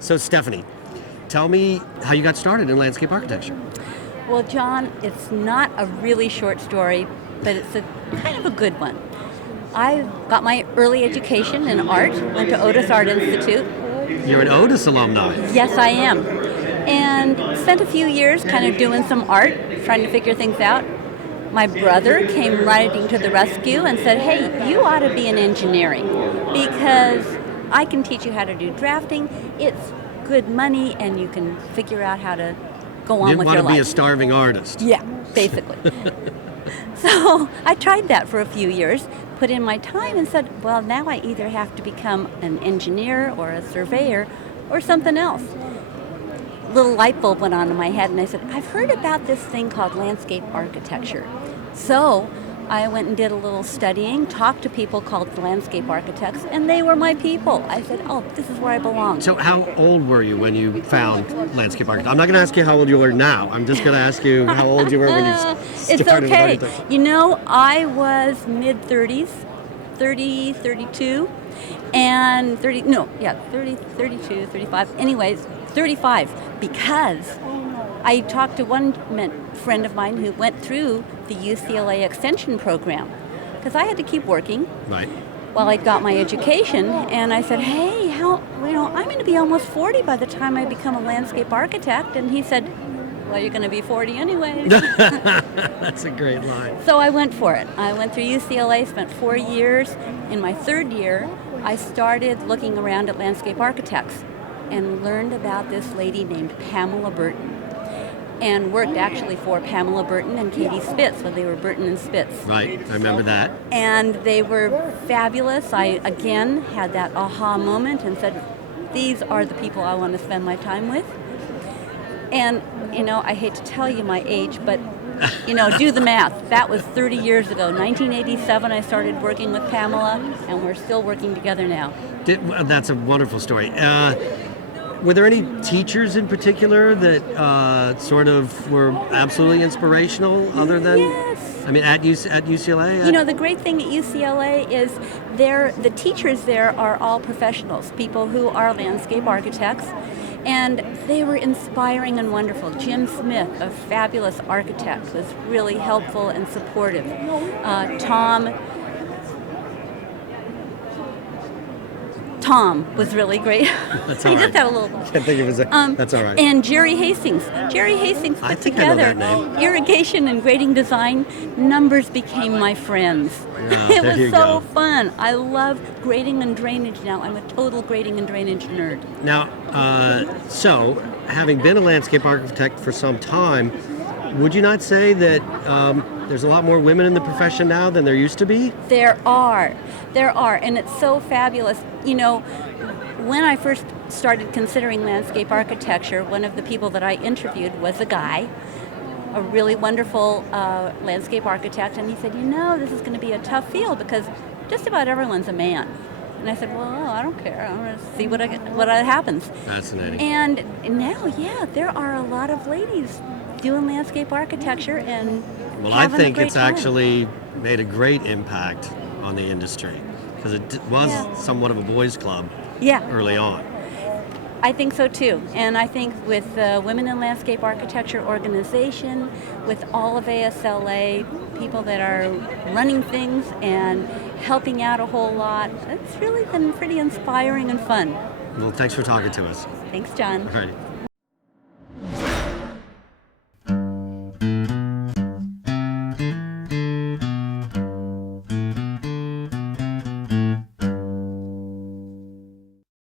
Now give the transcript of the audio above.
So, Stephanie, tell me how you got started in landscape architecture. Well, John, it's not a really short story, but it's a kind of a good one. I got my early education in art, went to Otis Art Institute. You're an Otis alumni. Yes, I am. And spent a few years kind of doing some art, trying to figure things out. My brother came riding to the rescue and said, hey, you ought to be in engineering because I can teach you how to do drafting. It's good money and you can figure out how to go on with your life. You didn't want to be a starving artist. Yeah, basically. So I tried that for a few years, put in my time and said, well, now I either have to become an engineer or a surveyor or something else. Little light bulb went on in my head and I said, I've heard about this thing called landscape architecture. So I went and did a little studying, talked to people called landscape architects, and they were my people. I said, oh, this is where I belong. So how old were you when you found landscape architecture? I'm not going to ask you how old you are now. I'm just going to ask you how old you were when you started It's okay. with architecture. You know, I was mid-30s, 30, 32, and 30, no, yeah, 30, 32, 35. Anyways, 35, because I talked to one friend of mine who went through the UCLA extension program because I had to keep working Right. while I got my education, and I said, hey, I'm going to be almost 40 by the time I become a landscape architect, and he said, well, you're going to be 40 anyways. That's a great line. So I went for it. I went through UCLA, spent 4 years. In my third year, I started looking around at landscape architects and learned about this lady named Pamela Burton, and worked actually for Pamela Burton and Katie Spitz when they were Burton and Spitz. Right, I remember that. And they were fabulous. I, again, had that aha moment and said, these are the people I want to spend my time with. And, you know, I hate to tell you my age, but, you know, do the math. That was 30 years ago. 1987, I started working with Pamela, and we're still working together now. That's a wonderful story. Were there any teachers in particular that sort of were absolutely inspirational other than? Yes. I mean, at UCLA? You know, the great thing at UCLA is the teachers there are all professionals, people who are landscape architects, and they were inspiring and wonderful. Jim Smith, a fabulous architect, was really helpful and supportive. Tom was really great. That's all I right. just had a little. Can't think of his. That's all right. And Jerry Hastings. Jerry Hastings I put think I know together that name. irrigation and grading design. Numbers became my friends. It there you was so go. fun. I love grading and drainage now. I'm a total grading and drainage nerd. Now, so having been a landscape architect for some time, would you not say that there's a lot more women in the profession now than there used to be? There are, and it's so fabulous. You know, when I first started considering landscape architecture, one of the people that I interviewed was a guy, a really wonderful landscape architect, and he said, you know, this is going to be a tough field because just about everyone's a man. And I said, well, I don't care. I'm going to see what happens. Fascinating. And now, yeah, there are a lot of ladies doing landscape architecture and Well, I having a think great it's time. actually made a great impact on the industry because it was somewhat of a boys' club early on. I think so too, and I think with the Women in Landscape Architecture organization, with all of ASLA, people that are running things and helping out a whole lot, it's really been pretty inspiring and fun. Well, thanks for talking to us. Thanks, John. All right.